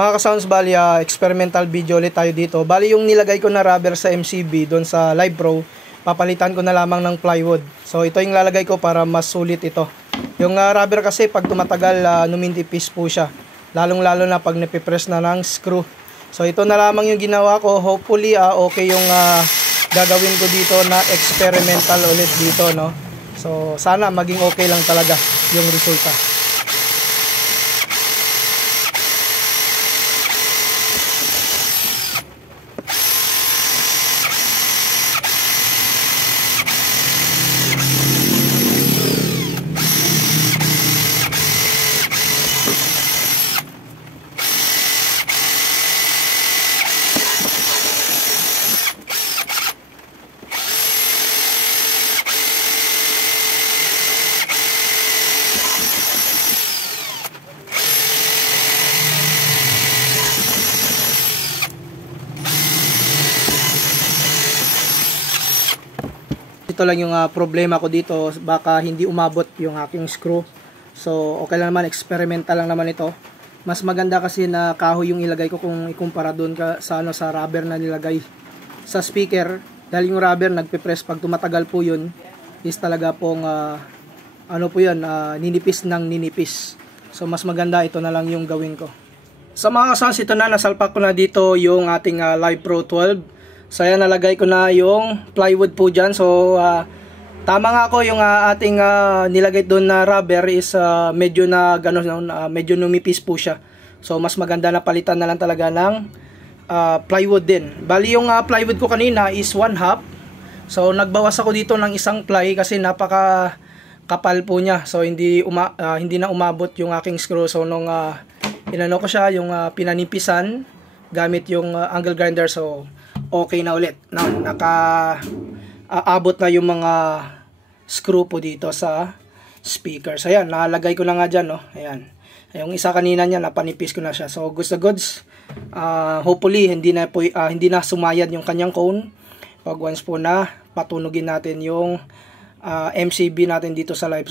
Mga ka-sounds, bali experimental video ulit tayo dito. Bali yung nilagay ko na rubber sa MCB doon sa Live Pro, papalitan ko na lamang ng plywood. So ito yung lalagay ko para mas sulit ito. Yung rubber kasi pag tumatagal numinipis po siya. Lalong lalo na pag napipress na ng screw. So ito na lamang yung ginawa ko. Hopefully okay yung gagawin ko dito na experimental ulit dito, no. So sana maging okay lang talaga yung resulta. Ito lang yung problema ko dito, baka hindi umabot yung aking screw. So okay lang naman, experimental lang naman ito. Mas maganda kasi na kahoy yung ilagay ko kung ikumpara doon sa rubber na nilagay sa speaker. Dahil yung rubber nagpe-press, pag tumatagal po yun is talaga pong ninipis ng ninipis. So mas maganda ito na lang yung gawin ko. Sa mga kasans, ito na, nasalpak ko na dito yung ating Live Pro 12. So ayan, nalagay ko na yung plywood po dyan. So tama nga ako, yung ating nilagay doon na rubber is medyo na medyo numipis po siya. So mas maganda na palitan na lang talaga ng plywood din. Bali yung plywood ko kanina is 1/2. So nagbawas ako dito ng isang ply kasi napaka kapal po niya. So hindi na umabot yung aking screw. So nung inano ko siya, yung pinanipisan gamit yung angle grinder, so okay na ulit. Now, naka-aabot na yung mga screw po dito sa speaker. So, ayan, nalagay ko na nga dyan, no? Ayan. Yung isa kanina niya, napanipis ko na siya. So, goods na goods. Hopefully, hindi na sumayad yung kanyang cone. Pag once po na, patunugin natin yung MCB natin dito sa Live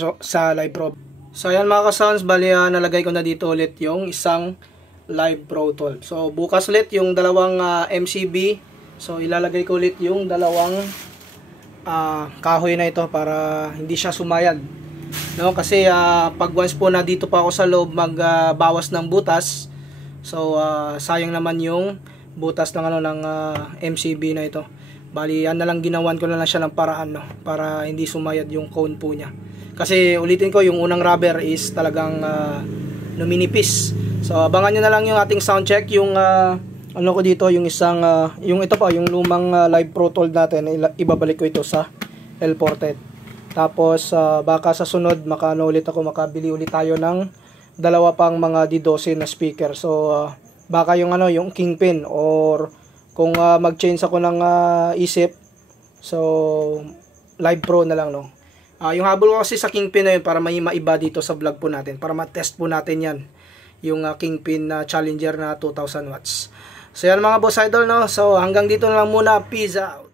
Pro. So, ayan mga ka-sounds, bali nalagay ko na dito ulit yung isang Live Pro 12. So, bukas ulit yung dalawang MCB. So ilalagay ko ulit yung dalawang kahoy na ito para hindi siya sumayad. No, kasi pag once po na dito pa ako sa loob magbawas ng butas. So sayang naman yung butas ng ng MCB na ito. Bali yan na lang, ginawan ko na lang siya ng paraan, no, para hindi sumayad yung cone po niya. Kasi ulitin ko, yung unang rubber is talagang numinipis. So abangan niyo na lang yung ating sound check, yung ko dito, yung isang yung ito pa, yung lumang Live Pro 12 natin, ibabalik ko ito sa L410. Tapos baka sa sunod makabili ulit tayo ng dalawa pang mga D12 na speaker. So baka yung yung Kingpin, or kung mag-change ako ng isip, so Live Pro na lang, no. Yung habol ko kasi sa Kingpin na yun para may maiba dito sa vlog po natin, para ma-test po natin yan, yung Kingpin na Challenger na 2000 watts. So yan mga boss idol, no. So hanggang dito na lang muna. Peace out.